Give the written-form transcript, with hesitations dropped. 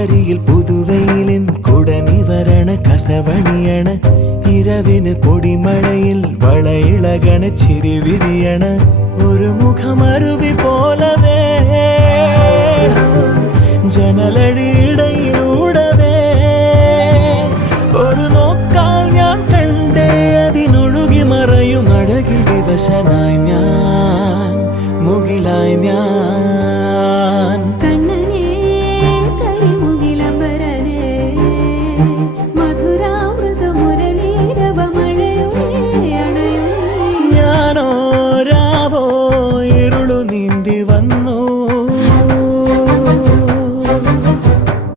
പുലരിയിൽ പുതുവെയിലിൻ കുടനിവരണ കസവണിയണ ഇരവിന് പൊടിമഴയിൽ വളയിളകണ ചിരിവിരിയണ ഒരു മുഖമരുവി പോലവേ ജനലഴിയിടയിലൂടവേ ഒരു നോക്കാൽ ഞാൻ കണ്ടേ അതിനൊഴുകി മറയും അഴകിൽ വിവശനായി